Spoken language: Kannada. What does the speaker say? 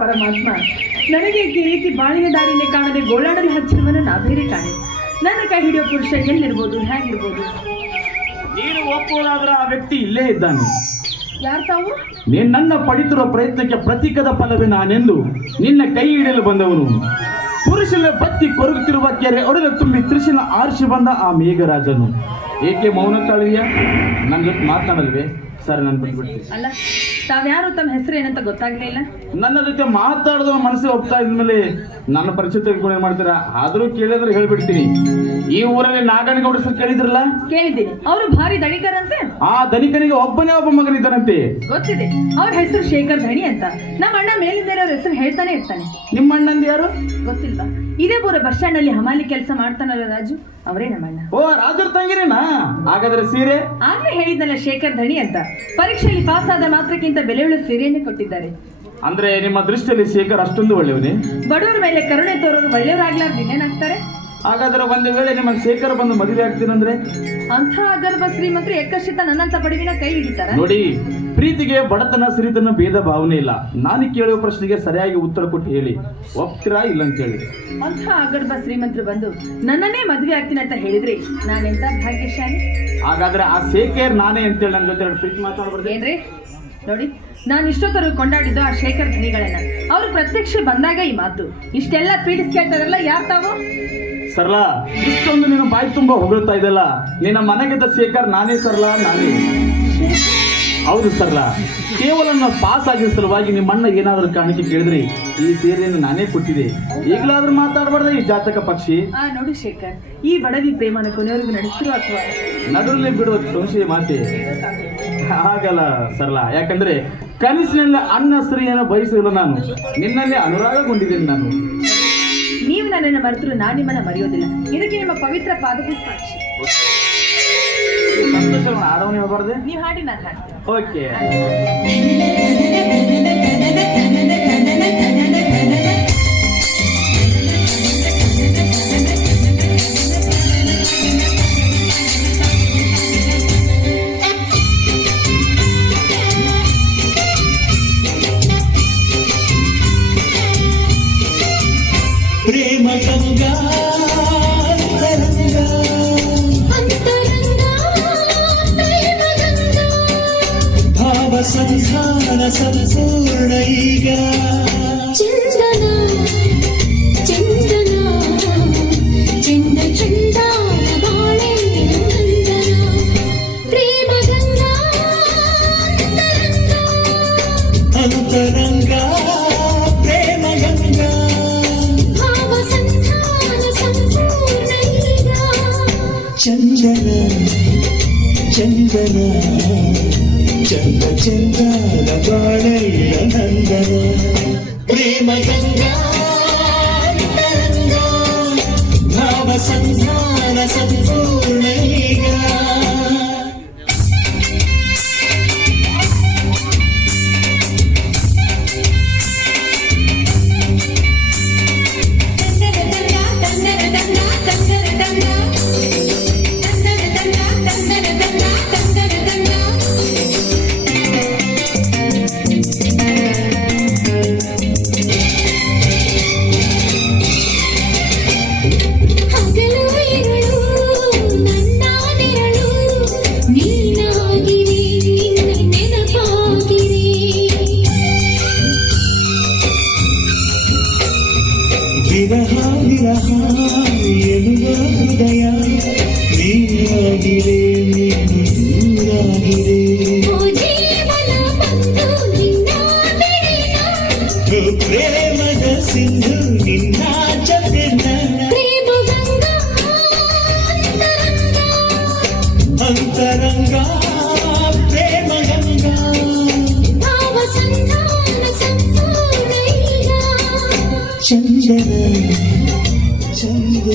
ಪರಮಾತ್ಮ ನನಗೆ ಈ ರೀತಿ ಬಾಳಿನ ದಾರಿನೇ ಕಾಣದೆ ಗೋಳಾಡಲು ಹಚ್ಚಿರುವನು ನಾ ಬೇರೆ ಕಾಣೆ. ನನ್ನ ಕೈ ಹಿಡಿಯೋ ಪುರುಷ ಎಲ್ಲಿರ್ಬೋದು, ಹೇಗಿರ್ಬೋದು? ನೀನು ಒಪ್ಪುವುದಾದ್ರೆ ಆ ವ್ಯಕ್ತಿ ಇಲ್ಲೇ ಇದ್ದಾನೆ. ಯಾರು ತಾವು? ನೀನು ನನ್ನ ಪಡಿತಿರೋ ಪ್ರಯತ್ನಕ್ಕೆ ಪ್ರತೀಕದ ಫಲವೇ ನಾನೆಂದು ನಿನ್ನ ಕೈ ಹಿಡಿಯಲು ಬಂದವನು. ಪುರುಷನ ಬತ್ತಿ ಕೊರಗುತ್ತಿರುವ ಕೆರೆ ಒಡಲೆ ತುಂಬಿ ತ್ರಿಶಿನ ಆರ್ಷಿ ಬಂದ ಆ ಮೇಘರಾಜನು. ಏಕೆ ಮೌನ ತಾಳಿಯ? ನನ್ನ ಜೊತೆ ಮಾತನಾಡಲ್ವೇ? ಸರಿ, ನಾನು ಬಿಟ್ಬಿಡ್ತೀನಿ. ಅಲ್ಲ, ತಾವ್ಯಾರು, ತಮ್ಮ ಹೆಸರು ಏನಂತ ಗೊತ್ತಾಗ್ಲಿಲ್ಲ. ನನ್ನ ಜೊತೆ ಮಾತಾಡೋದು ಮನಸ್ಸಿಗೆ ಒಪ್ತಾ ಇದ್ಮೇಲೆ ನನ್ನ ಪರಿಚಯ ತಿಳ್ಕೊಂಡು ಏನ್ ಮಾಡ್ತೀರಾ? ಆದ್ರೂ ಕೇಳಿದ್ರೆ ಹೇಳ್ಬಿಡ್ತೀನಿ. ಈ ಊರಲ್ಲಿ ನಾಗನಗೌಡ ಹೆಸರು ಕೇಳಿದ್ರಲ್ಲ? ಕೇಳಿದ್ದೀನಿ. ಅವರು ಭಾರಿ ದಣಿಕರಂತೆ. ಆ ಧನಿಕನಿಗೆ ಒಬ್ಬನೇ ಒಬ್ಬ ಮಗನಿದ್ದಾನಂತೆ. ಗೊತ್ತಿದೆ, ಅವ್ರ ಹೆಸರು ಶೇಖರ್ ಧಣಿ ಅಂತ. ನಮ್ಮ ಅಣ್ಣ ಮೇಲಿಂದ ಅವ್ರ ಹೆಸರು ಹೇಳ್ತಾನೆ ಇರ್ತಾನೆ. ನಿಮ್ಮ ಅಣ್ಣಂದು ಯಾರು ಗೊತ್ತಿಲ್ವಾ? ಇದೇ ಬೋರ ಬಸ್ ಸ್ಟ್ಯಾಂಡ್ ಅಲ್ಲಿ ಹಮಾಲಿ ಕೆಲಸ ಮಾಡ್ತಾನಲ್ಲ ರಾಜು, ಅವರೇ ನಮ್ಮ ಅಣ್ಣ. ಓ, ರಾಜರ ತಂಗಿರೇನಾ? ಹಾಗಾದ್ರೆ ಸೀರೆ? ಆಗ್ಲೇ ಹೇಳಿದ್ನಲ್ಲ ಶೇಖರ್ ಧಣಿ ಅಂತ. ಪರೀಕ್ಷೆಯಲ್ಲಿ ಪಾಸ್ ಆದ ಮಾತ್ರಕ್ಕಿಂತ ಬೆಲೆಯುಳ್ಳ ಸೀರೆಯನ್ನೇ ಕೊಟ್ಟಿದ್ದಾರೆ. ಅಂದ್ರೆ ನಿಮ್ಮ ದೃಷ್ಟಿಯಲ್ಲಿ ಶೇಖರ್ ಅಷ್ಟೊಂದು ಒಳ್ಳೆಯವನೇ? ಬಡವರ ಮೇಲೆ ಕರುಣೆ ತೋರೋರು ಒಳ್ಳೆಯವರಾಗ್ಲಾರ್ದು ಇನ್ನೇನಾಗ್ತಾರೆ? ಹಾಗಾದ್ರೆ ಒಂದು ವೇಳೆ ನಿಮ್ಮ ಶೇಖರ್ ಬಂದು ಮದುವೆ ಆಗ್ತೀನಂದ್ರೆ? ಅಂಥ ಅಗರ್ಭ ಶ್ರೀಮಂತರು ಎಕ್ಕಶಿತ ನನ್ನಂತ ಬಡವಿನ ಕೈ ಹಿಡಿತಾರ? ನೋಡಿ, ಪ್ರೀತಿಗೆ ಬಡತನ ಸಿರಿತನ ಭೇದ ಭಾವನೆ ಇಲ್ಲ. ನಾನು ಕೇಳುವ ಪ್ರಶ್ನೆಗೆ ಸರಿಯಾಗಿ ಉತ್ತರ ಕೊಟ್ಟು ಹೇಳಿ, ಒಪ್ತೀರಾ ಇಲ್ಲ ಅಂತ ಹೇಳಿ. ಅಂಥ ಅಗರ್ಭ ಶ್ರೀಮಂತರು ಬಂದು ನನ್ನನ್ನೇ ಮದುವೆ ಆಗ್ತೀನಿ ಅಂತ ಹೇಳಿದ್ರಿ ನಾನೆಂತ ಭಾಗ್ಯಶಾಲಿ. ಹಾಗಾದ್ರೆ ಆ ಶೇಖರ್ ನಾನೇ ಅಂತೇಳಿ ನನ್ನ ಜೊತೆ ಪ್ರೀತಿ ಮಾತಾಡ್ಬಾರ್ದು ಏನ್ರಿ? ನೋಡಿ, ನಾನು ಇಷ್ಟೊತ್ತರು ಕೊಂಡಾಡಿದ್ದು ಆ ಶೇಖರ್ ಧನಿಗಳನ್ನ. ಅವರು ಪ್ರತ್ಯಕ್ಷ ಬಂದಾಗ ಈ ಮಾತು. ಇಷ್ಟೆಲ್ಲ ಪೀಡಿಸ್ಕೇಳ್ತಾರಲ್ಲ, ಯಾರು ತಾವು? ಸರ್ಲಾ, ಇಷ್ಟೊಂದು ನೀನು ಬಾಯಿ ತುಂಬಾ ಹೊಗಳ್ತಾ ಇದೆಲ್ಲ. ನಿನ್ನ ಮನೆಗೆದ್ದ ಶೇಖರ್ ನಾನೇ ಸರ್ಲಾ, ನಾನೇ. ಹೌದು ಸರ್ಲಾ, ಕೇವಲ ನಾವು ಪಾಸ್ ಆಗಿದ ಸಲುವಾಗಿ ನಿಮ್ಮ ಅಣ್ಣ ಏನಾದರೂ ಕಾರಣಕ್ಕೆ ಕೇಳಿದ್ರಿ ಈ ಸೀರೆಯನ್ನು ನಾನೇ ಕೊಟ್ಟಿದೆ. ಈಗಲಾದ್ರೂ ಮಾತಾಡಬಾರ್ದ ಈ ಜಾತಕ ಪಕ್ಷಿ? ನೋಡಿ ಶೇಖರ್, ಈ ಬಡವಿ ಪ್ರೇಮನ ಕೊನೆಯವರೆಗೂ ನಡೆಸಿರೋ ಅಥವಾ ನಡುವಲ್ಲಿ ಬಿಡುವ ಸಂಶಯ ಮಾತೆ ಹಾಗಲ್ಲ ಸರ್ಲಾ. ಯಾಕಂದ್ರೆ ಕನಸಿನಲ್ಲಿ ಅಣ್ಣ ಸ್ತ್ರೀಯನ್ನು ಬಯಸಿಲ್ಲ. ನಾನು ನಿನ್ನಲ್ಲಿ ಅನುರಾಗಗೊಂಡಿದ್ದೇನೆ. ನಾನು ನೀವು ನನ್ನನ್ನು ಮರೆತರು ನಾನು ನಿಮ್ಮನ್ನ ಮರೆಯೋದಿಲ್ಲ. ಇದಕ್ಕೆ ನಿಮ್ಮ ಪವಿತ್ರ ಪಾದಕ್ಕೆ ಸಾಕ್ಷಿ. ಸಂತೋಷವನ್ನು ಆಡವನೇ ಹೋಗಬಾರ್ದೆ? ನೀವು ಹಾಡಿ, ನಾನು ಹಾಡ್ತೀನಿ. ಓಕೆ. ಪ್ರೇಮ ಗಂಗಾ ಅಂತರಂಗ, ಭಾವ ಸಂಸಾರ ಸಂಪೂರ್ಣ ಈಗ. ಚಂದನ ಚಂದನ ಚಂದ ಚಂದ ಬಾಳೆ ನಂದನ. ಪ್ರೇಮ ಗಂಗಾ ಅಂತರಂಗ, ಪ್ರೇಮ ಗಂಗಾ, ಭಾವ ಸಂಸಾರ ಸಂಪೂರ್ಣ ಈಗ. ಚಂದನ ಚಂದನ ಚಂದ ಚಂದನ ಬಾಳೆಯ ನಂದನ. ಪ್ರೇಮ ಗಂಗಾ ಅಂತರಂಗ, ಭಾವ ಸಂಸಾರ ಸಂಪೂರ್ಣ ಈಗ. ವಿರಹ ವಿರಹ ಎನ್ನುವ ಹೃದಯ ನೀರಾಗಿರೆ, ನೀನು ದೂರಾಗಿರೆ. ಪ್ರೇಮದ ಸಿಂಧು ನಿನ್ನ ಜೊತೆ ಅಂತರಂಗ, ಪ್ರೇಮ ಗಂಗಾ, ಚಂದನ ಚಂದ